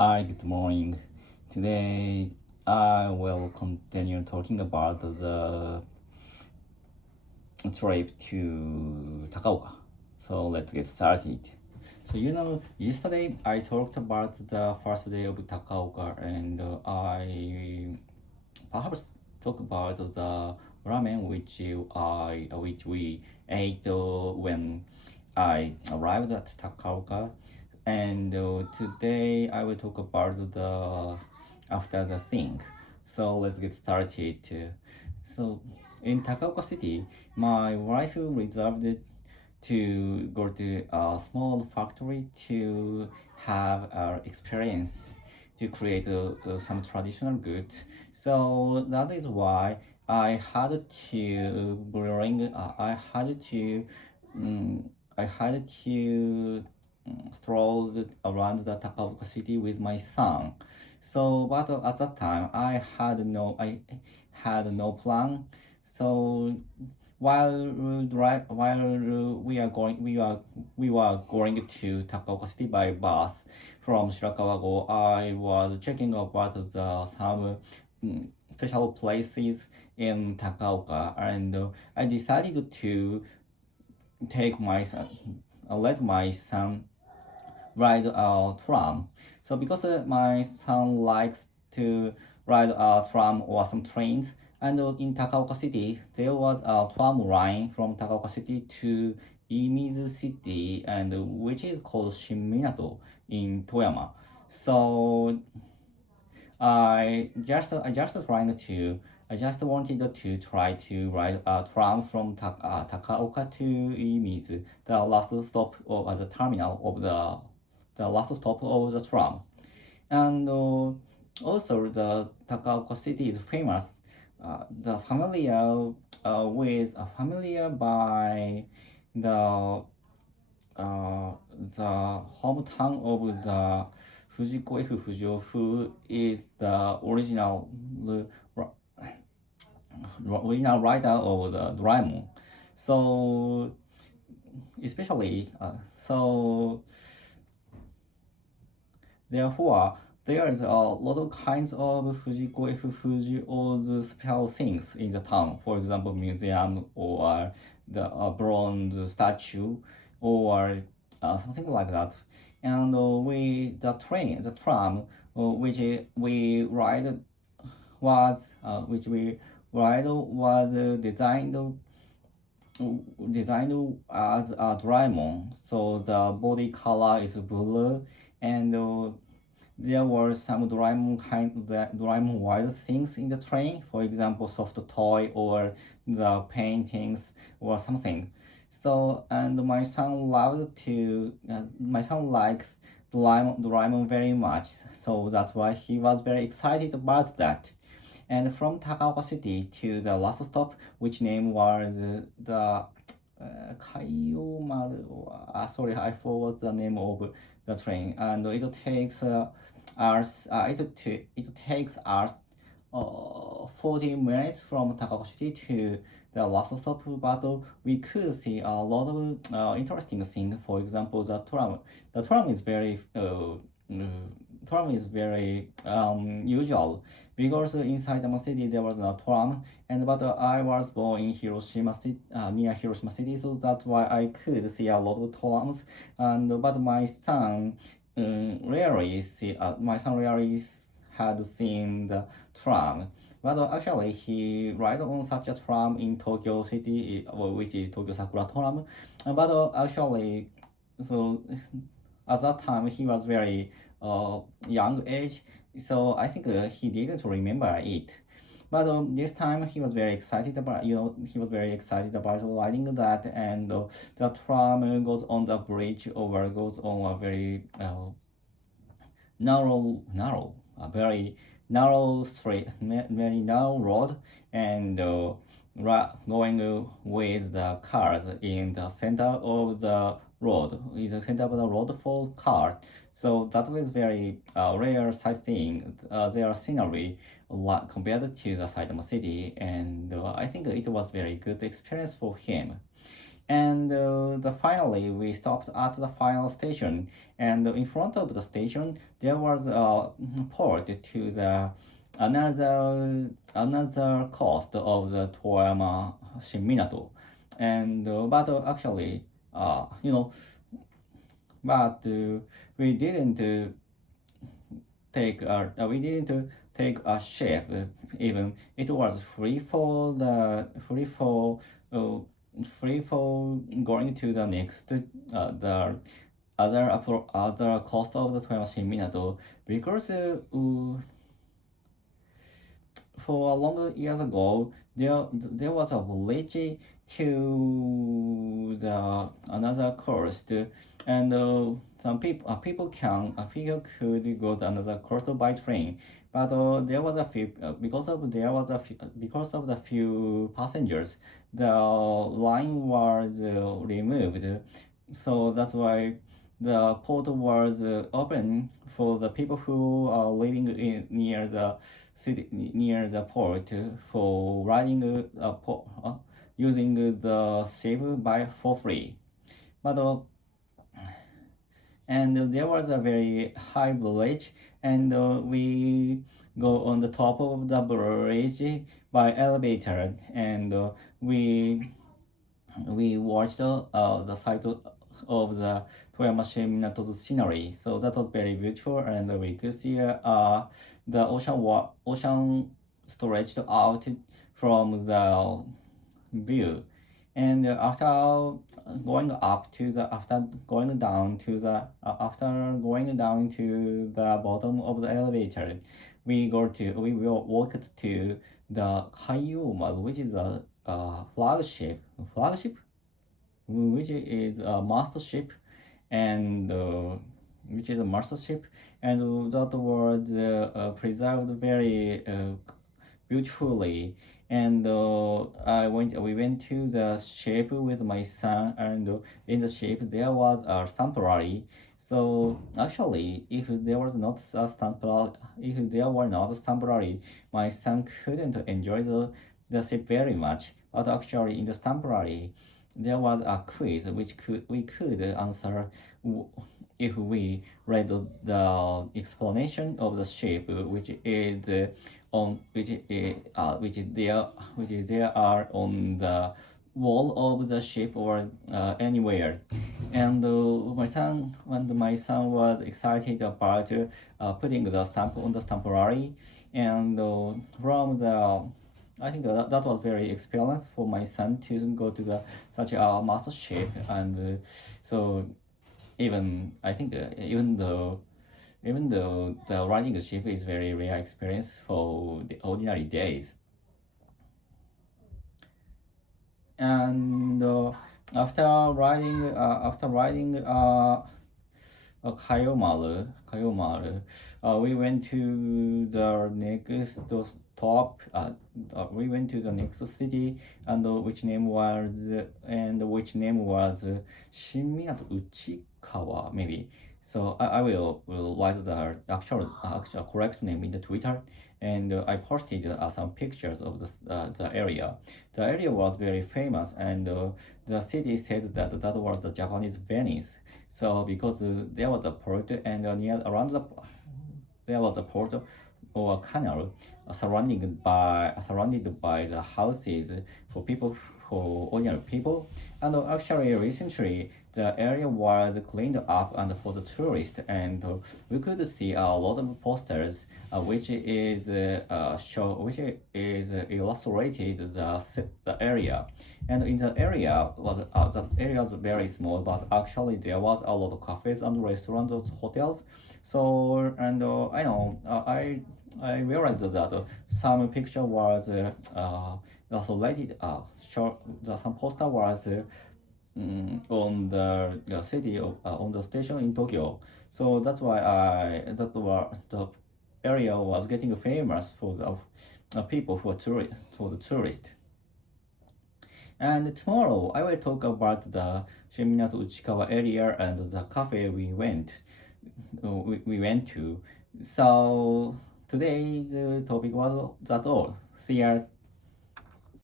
Hi, good morning. Today I will continue talking about the trip to Takaoka. So let's get started. Yesterday I talked about the first day of Takaoka, and I perhaps talk about the ramen which we ate when I arrived at Takaoka. And today I will talk about the after the thing. So let's get started. So in Takaoka City, my wife reserved to go to a small factory to have an experience to create some traditional goods. So that is why I had to bring. Um, I had to stroll around the Takaoka city with my son. So, but at that time, I had no plan. So while we were going to Takaoka City by bus from Shirakawa-go, I was checking about the some special places in Takaoka, and I decided to take my son, let my son ride a tram. So because my son likes to ride a tram or some trains, and in Takaoka City there was a tram line from Takaoka City to Imizu City, and which is called Shinminato in Toyama. So I just wanted to try to ride a tram from Takaoka to Imizu, the last stop of the terminal of the last stop of the tram. And also the Takaoka city is famous. The familiar by the the hometown of the Fujiko F. Fujio, who is the original writer of the Doraemon. So especially therefore there is a lot of kinds of Fujiko F. Fujio's special things in the town. For example, museum or the bronze statue or something like that. And the tram, which we ride was designed as a Doraemon. So the body color is blue, and there were some Doraemon wild things in the train. For example, soft toy or the paintings or something. So and my son likes Doraemon very much. So that's why he was very excited about that. And from Takaoka City to the last stop, which name was the Kaiomaru. Sorry, I forgot the name of the train. And it takes us 40 minutes from Takaoka City to the last stop, but we could see a lot of interesting things. For example, the tram. The tram is very usual because inside the city there was no tram, and but I was born in Hiroshima city, near Hiroshima city, so that's why I could see a lot of trams. And but my son rarely had seen the tram. But actually, he ride on such a tram in Tokyo City, which is Tokyo Sakura Tram. But actually, so at that time he was very young age, so I think he didn't remember it. But this time he was very excited about riding that, and the tram goes on the bridge over goes on a very a very narrow street, very narrow road, and going with the cars in the center of the road, in the center of the road for car. So that was very rare sightseeing. Their scenery compared to the Saitama city, and I think it was very good experience for him. And finally we stopped at the final station, and in front of the station there was a port to the another coast of the Toyama Shinminato. And but actually, you know, but we didn't we didn't take a ship. Even it was uh, free for going to the next the other coast of the Toyama Minato, because for a long years ago there was a village to the another coast, and some people could go to another coast by train, but there was a few because of the few passengers, the line was removed, so that's why the port was open for the people who are living near the city, near the port, for riding using the ship by for free. But and there was a very high village, and we go on the top of the bridge by elevator, and we watched the site of the Toyama Minato scenery. So that was very beautiful, and we could see the ocean stretched out from the view. And after going down to the bottom of the elevator, we will walk to the Kaioma, which is a flagship, which is a master ship, and which is a master ship, and that was preserved very beautifully. And we went to the ship with my son, and in the ship there was a temporary. So actually, if there were not a temporary, my son couldn't enjoy the ship very much. But actually, in the temporary, there was a quiz which we could answer if we read the explanation of the ship, which is on which is there are on the wall of the ship, or anywhere. And my son was excited about putting the stamp on the temporary, and from the I think that was very experience for my son to go to the such a master ship. And so even I think even though the riding a ship is very rare experience for the ordinary days. And after riding Kayomaru, we went to the next stop. We went to the next city, and which name was Shinminato Uchikawa, maybe. So I will write the actual correct name in the Twitter, and I posted some pictures of the area. The area was very famous, and the city said that that was the Japanese Venice. So because there was a port, and there was a port or a canal surrounded by the houses for people, for ordinary people. And actually recently the area was cleaned up and for the tourists, and we could see a lot of posters which is illustrated the area. And in the area was very small, but actually there was a lot of cafes and restaurants and hotels. So, and I know I realized that some picture was related. Some poster was on the city on the station in Tokyo. So that's why the area was getting famous for the people for the tourist. And tomorrow I will talk about the Shinminato Uchikawa area and the cafe we went to. So today the topic was that all. See ya.